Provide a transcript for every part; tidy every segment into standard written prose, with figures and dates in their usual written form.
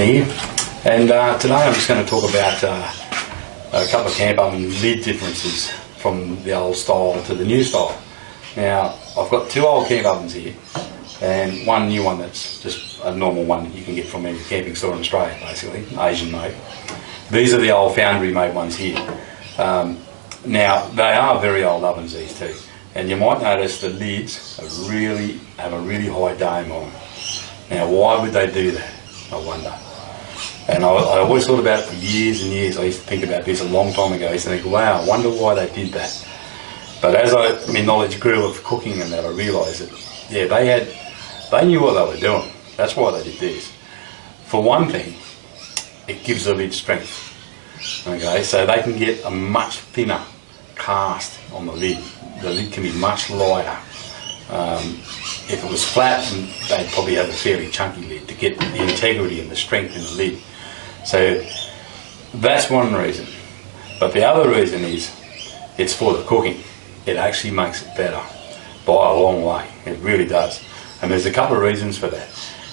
Danny here, and today I'm just going to talk about a couple of camp oven lid differences from the old style to the new style. Now, I've got two old camp ovens here and one new one that's just a normal one that you can get from any camping store in Australia, basically, Asian made. These are the old foundry made ones here. Now, they are very old ovens, these two, and you might notice the lids have a really high dome on them. Now, why would they do that, I wonder? And I always thought about it for years and years. I used to think about this a long time ago. I used to think, wow, I wonder why they did that. But as my knowledge grew of cooking and that, I realised that, yeah, they knew what they were doing. That's why they did this. For one thing, it gives the lid strength. Okay, so they can get a much thinner cast on the lid. The lid can be much lighter. If it was flat, they'd probably have a fairly chunky lid to get the integrity and the strength in the lid. So that's one reason. But the other reason is it's for the cooking. It actually makes it better by a long way. It really does. And there's a couple of reasons for that.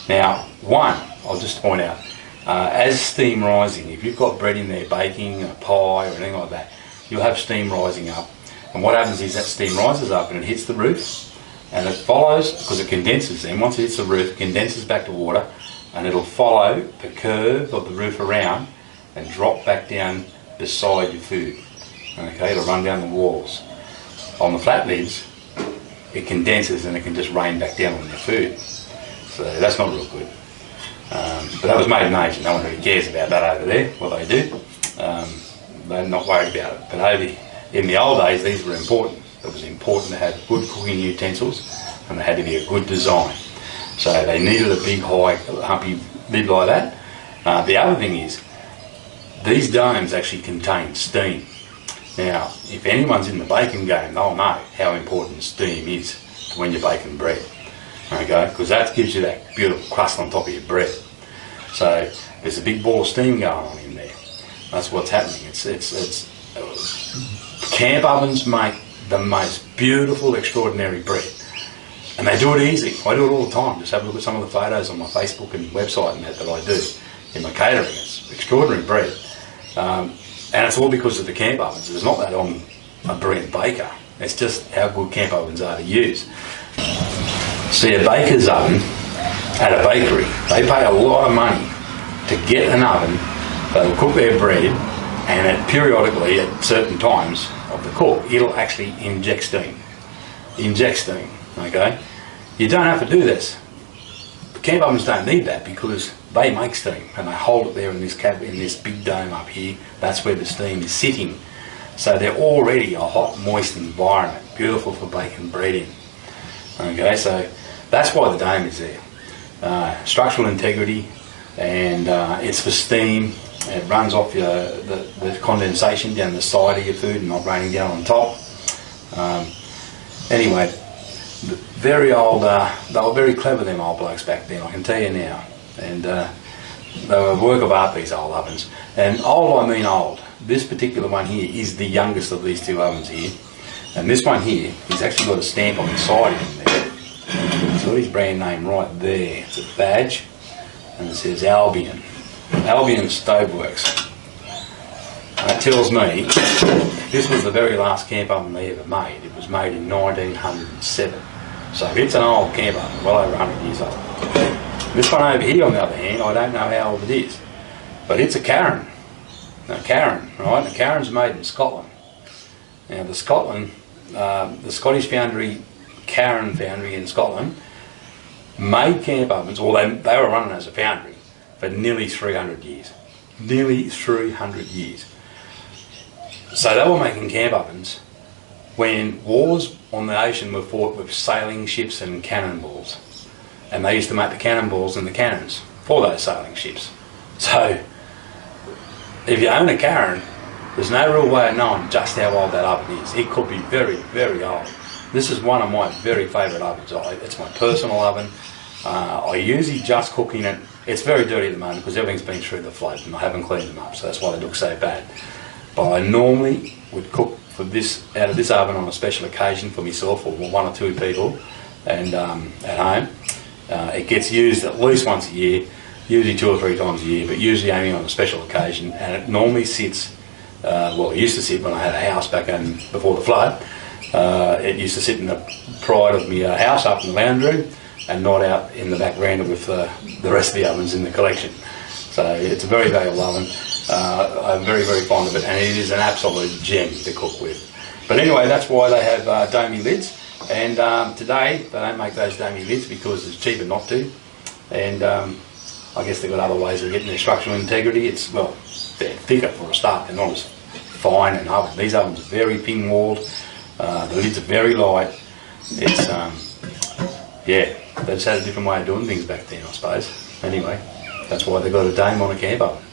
Now, one, I'll just point out, as steam rising, if you've got bread in there baking, a pie or anything like that, you'll have steam rising up. And what happens is that steam rises up and it hits the roof, and it follows, because it condenses then, once it hits the roof, it condenses back to water, and it'll follow the curve of the roof around and drop back down beside your food. Okay, it'll run down the walls. On the flat lids, it condenses and it can just rain back down on your food. So that's not real good. But that was made in Asia. No one really cares about that over there, what they do. They're not worried about it. But in the old days, these were important. It was important to have good cooking utensils, and they had to be a good design. So they needed a big, high, humpy lid like that. The other thing is, these domes actually contain steam. Now, if anyone's in the baking game, they'll know how important steam is when you're baking bread. Okay, because that gives you that beautiful crust on top of your bread. So there's a big ball of steam going on in there. That's what's happening. Camp ovens make the most beautiful, extraordinary bread. And they do it easy. I do it all the time. Just have a look at some of the photos on my Facebook and website and that I do in my catering. It's extraordinary bread. And it's all because of the camp ovens. It's not that I'm a brilliant baker. It's just how good camp ovens are to use. See, a baker's oven at a bakery, they pay a lot of money to get an oven that will cook their bread, and periodically at certain times of the cook, it'll actually inject steam. Okay? You don't have to do this. Camp ovens don't need that because they make steam and they hold it there in this big dome up here. That's where the steam is sitting. So they're already a hot, moist environment, beautiful for baking bread in. Okay, so that's why the dome is there. Structural integrity, and it's for steam. It runs off the condensation down the side of your food and not raining down on top. Anyway, very old, they were very clever, them old blokes back then, I can tell you now. And they were a work of art, these old ovens. And old, I mean old. This particular one here is the youngest of these two ovens here. And this one here, he's actually got a stamp on the side of him there. He's got his brand name right there. It's a badge, and it says Albion. Albion Stoveworks. That tells me this was the very last camp oven they ever made. It was made in 1907. So it's an old camp oven, well over 100 years old. This one over here, on the other hand, I don't know how old it is, but it's a Karen. Now, Karen, right? The Karen's made in Scotland. Now, the Scottish foundry, Karen foundry in Scotland, made camp ovens, or they were running as a foundry for nearly 300 years. Nearly 300 years. So they were making camp ovens when wars on the ocean were fought with sailing ships and cannonballs. And they used to make the cannonballs and the cannons for those sailing ships. So, if you own a Karen, there's no real way of knowing just how old that oven is. It could be very, very old. This is one of my very favourite ovens. It's my personal oven. I usually just cook in it. It's very dirty at the moment because everything's been through the flood and I haven't cleaned them up, so that's why they look so bad. But I normally would cook out of this oven on a special occasion for myself or one or two people, and at home. It gets used at least once a year, usually 2 or 3 times a year, but usually only on a special occasion. And it normally sits, well, it used to sit when I had a house back in before the flood. It used to sit in the pride of my house up in the lounge room, and not out in the back veranda with the rest of the ovens in the collection. So it's a very valuable oven. I'm very, very fond of it, and it is an absolute gem to cook with. But anyway, that's why they have domey lids. And today they don't make those domey lids because it's cheaper not to. And I guess they've got other ways of getting their structural integrity. It's, well, they're thicker for a start. They're not as fine and oven. These ovens are very thin walled. The lids are very light. It's yeah, they just had a different way of doing things back then, I suppose. Anyway, that's why they got a dome on a camp oven.